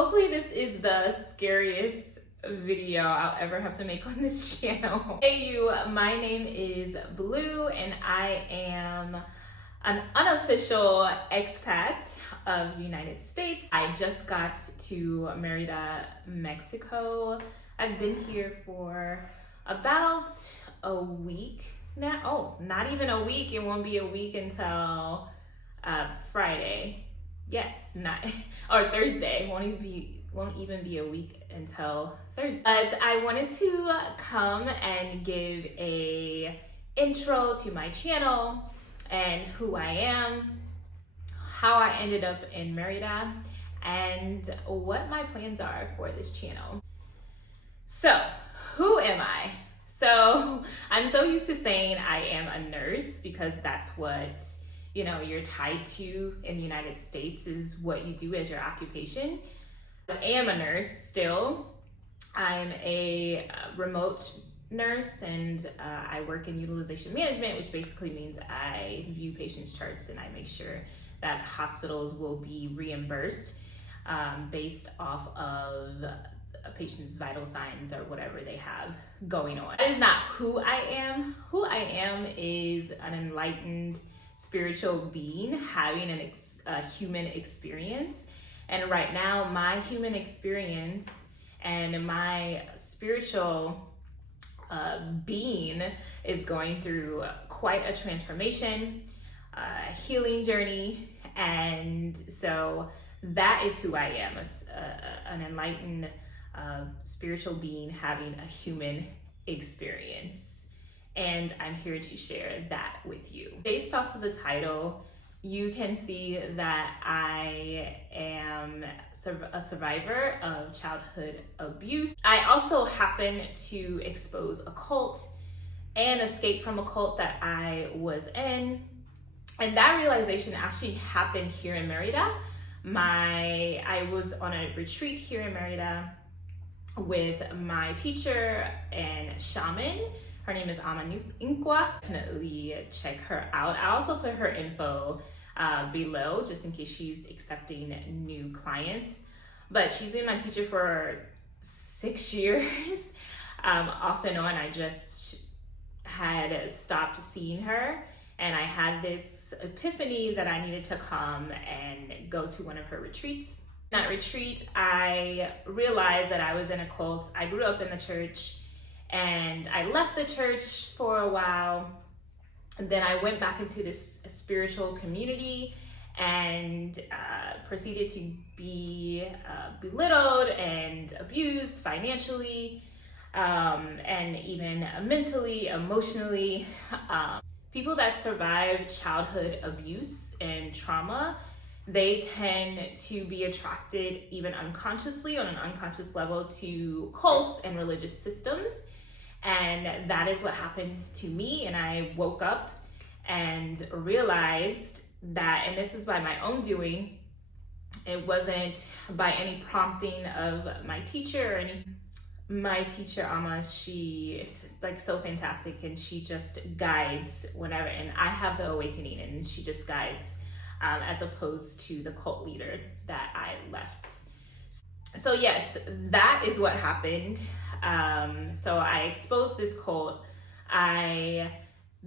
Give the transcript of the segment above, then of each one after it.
Hopefully this is the scariest video I'll ever have to make on this channel. Hey you, my name is Blue and I am an unofficial expat of the United States. I just got to Merida, Mexico. I've been here for about a week now. Oh, not even a week. It won't be a week until Friday. Yes, or Thursday. Won't even be a week until Thursday. But I wanted to come and give a intro to my channel and who I am, how I ended up in Merida, and what my plans are for this channel. So, who am I? So, I'm so used to saying I am a nurse because that's what, you know, you're tied to in the United States is what you do as your occupation. I am a nurse still. I'm a remote nurse and I work in utilization management, which basically means I view patients' charts and I make sure that hospitals will be reimbursed based off of a patient's vital signs or whatever they have going on. That is not who I am. Who I am is an enlightened spiritual being having a human experience. And right now, my human experience and my spiritual being is going through quite a transformation, healing journey. And so that is who I am, an enlightened spiritual being having a human experience. And I'm here to share that with you. Based off of the title, you can see that I am a survivor of childhood abuse. I also happen to expose a cult and escape from a cult that I was in. And that realization actually happened here in Merida. I was on a retreat here in Merida with my teacher and shaman. Her name is Ama Inkwa. Definitely check her out. I also put her info below just in case she's accepting new clients. But she's been my teacher for 6 years. Off and on, I just had stopped seeing her. And I had this epiphany that I needed to come and go to one of her retreats. In that retreat, I realized that I was in a cult. I grew up in the church and I left the church for a while. And then I went back into this spiritual community and proceeded to be belittled and abused financially and even mentally, emotionally. People that survive childhood abuse and trauma, they tend to be attracted even unconsciously on an unconscious level to cults and religious systems. And that is what happened to me. And I woke up and realized that, and this was by my own doing, it wasn't by any prompting of my teacher or anything. My teacher, Ama, she is like so fantastic and she just guides whenever, and I have the awakening and she just guides as opposed to the cult leader that I left. So yes, that is what happened. So I exposed this cult. I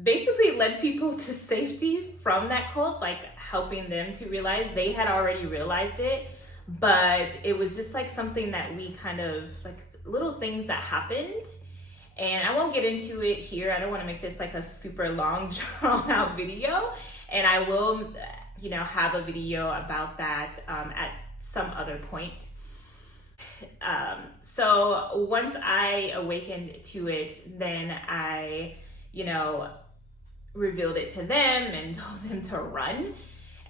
basically led people to safety from that cult, like helping them to realize they had already realized it, but it was just like something that we kind of like little things that happened. And I won't get into it here. I don't want to make this like a super long drawn out video. And I will, you know, have a video about that at some other point. So once I awakened to it, then I, you know, revealed it to them and told them to run.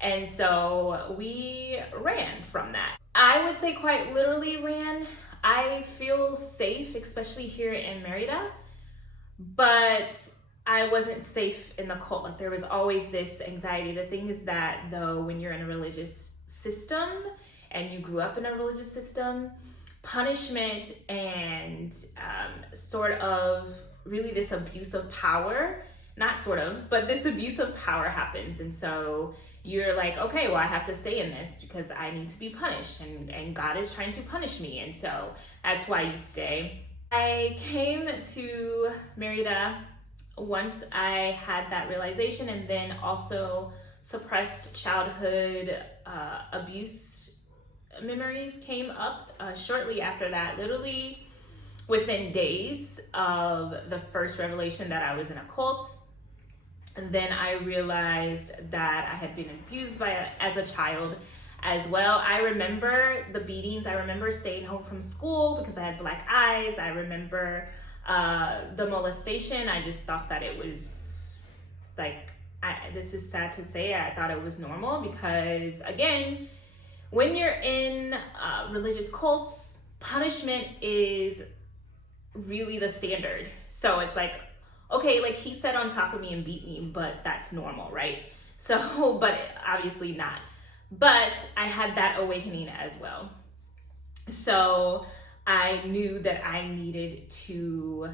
And so we ran from that. I would say quite literally ran. I feel safe, especially here in Merida, but I wasn't safe in the cult. Like there was always this anxiety. The thing is that though, when you're in a religious system and you grew up in a religious system, punishment and sort of really this abuse of power, not sort of, but this abuse of power happens. And so you're like, okay, well, I have to stay in this because I need to be punished, and God is trying to punish me. And so that's why you stay. I came to Merida once I had that realization, and then also suppressed childhood abuse memories came up shortly after that, literally within days of the first revelation that I was in a cult. And then I realized that I had been abused as a child as well. I remember the beatings. I remember staying home from school because I had black eyes. I remember the molestation. I just thought that it was like, this is sad to say, I thought it was normal because, again, when you're in religious cults, punishment is really the standard. So it's like, okay, like he sat on top of me and beat me, but that's normal, right? So, but obviously not. But I had that awakening as well. So I knew that I needed to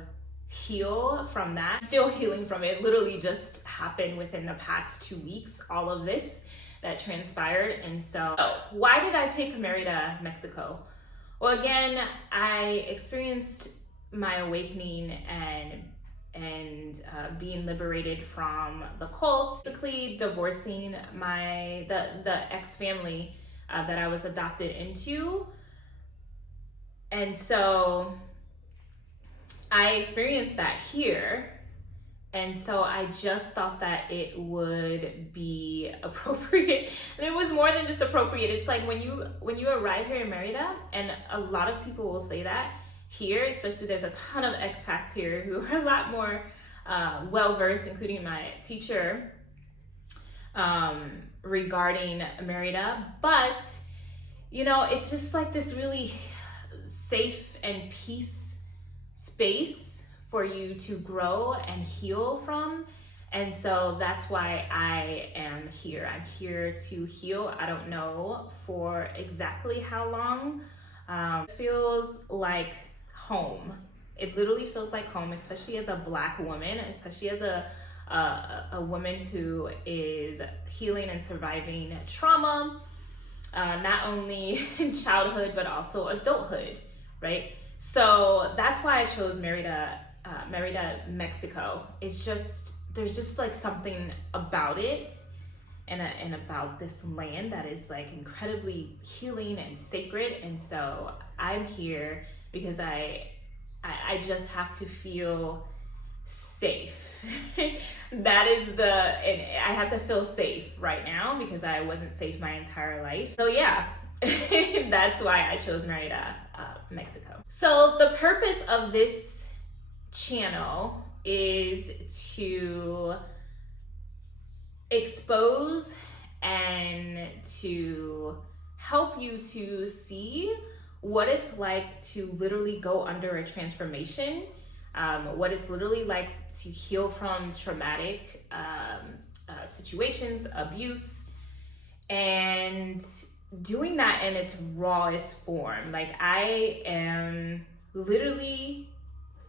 heal from that. Still healing from it. Literally just happened within the past 2 weeks, all of this that transpired. And so why did I pick Merida, Mexico? Well, again, I experienced my awakening and being liberated from the cult, basically divorcing the ex-family that I was adopted into. And so I experienced that here. And so I just thought that it would be appropriate. And it was more than just appropriate. It's like when you arrive here in Merida, and a lot of people will say that here, especially there's a ton of expats here who are a lot more well-versed, including my teacher, regarding Merida. But, you know, it's just like this really safe and peace space for you to grow and heal from. And so that's why I am here. I'm here to heal. I don't know for exactly how long. It feels like home. It literally feels like home, especially as a Black woman, especially as a woman who is healing and surviving trauma, not only in childhood, but also adulthood, right? So that's why I chose Merida, Mexico. It's just, there's just like something about it and about this land that is like incredibly healing and sacred. And so I'm here because I just have to feel safe. That is and I have to feel safe right now because I wasn't safe my entire life. So yeah, that's why I chose Merida, Mexico. So the purpose of this channel is to expose and to help you to see what it's like to literally go under a transformation, what it's literally like to heal from traumatic situations, abuse, and doing that in its rawest form. Like I am literally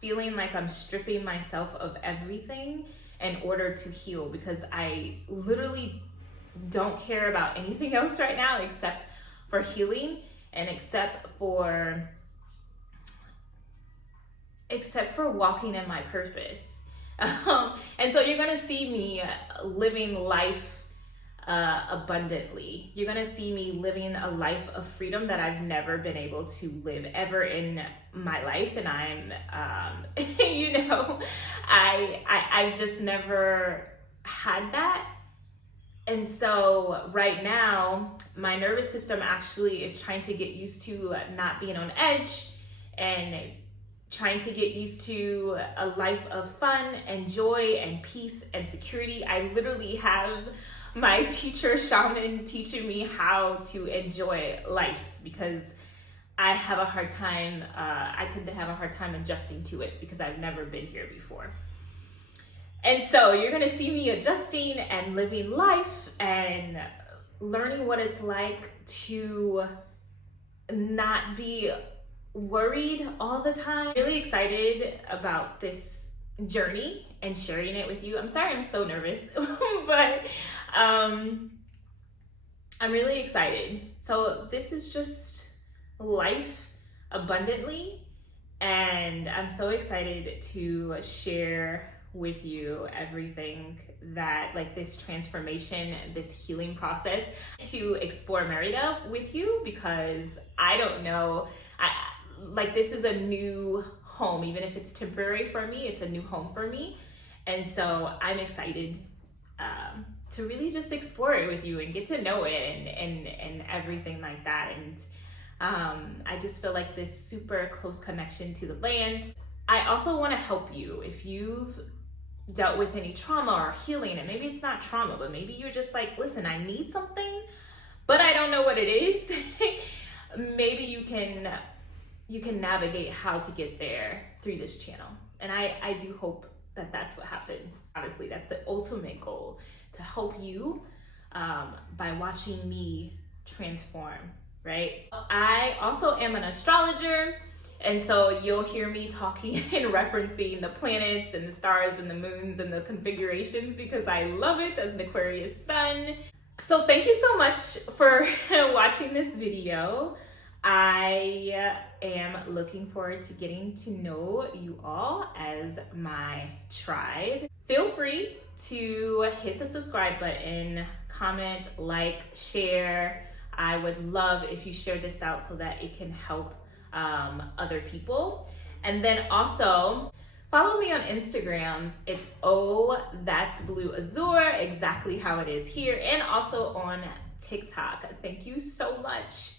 feeling like I'm stripping myself of everything in order to heal, because I literally don't care about anything else right now except for healing and except for walking in my purpose. And so you're gonna see me living life abundantly. You're gonna see me living a life of freedom that I've never been able to live ever in my life. And I'm, you know, I've just never had that. And so right now, my nervous system actually is trying to get used to not being on edge and trying to get used to a life of fun and joy and peace and security. I literally have my teacher, shaman, teaching me how to enjoy life because I have a hard time, I tend to have a hard time adjusting to it because I've never been here before. And so you're gonna see me adjusting and living life and learning what it's like to not be worried all the time. Really excited about this journey and sharing it with you. I'm sorry I'm so nervous, but I'm really excited. So this is just life abundantly, and I'm so excited to share with you everything that, like, this transformation, this healing process, to explore Merida with you, because I don't know, like, this is a new home. Even if it's temporary for me, it's a new home for me. And so I'm excited to really just explore it with you and get to know it and everything like that. And I just feel like this super close connection to the land. I also want to help you if you've dealt with any trauma or healing, and maybe it's not trauma, but maybe you're just like, listen, I need something, but I don't know what it is. Maybe you can navigate how to get there through this channel. And I do hope that that's what happens. Honestly, that's the ultimate goal, to help you by watching me transform, right? I also am an astrologer, and so you'll hear me talking and referencing the planets and the stars and the moons and the configurations, because I love it as an Aquarius sun. So thank you so much for watching this video. I am looking forward to getting to know you all as my tribe. Feel free to hit the subscribe button, comment, like, share. I would love if you share this out so that it can help other people. And then also follow me on Instagram. It's Oh That's Blue Azure, exactly how it is here, and also on TikTok. Thank you so much.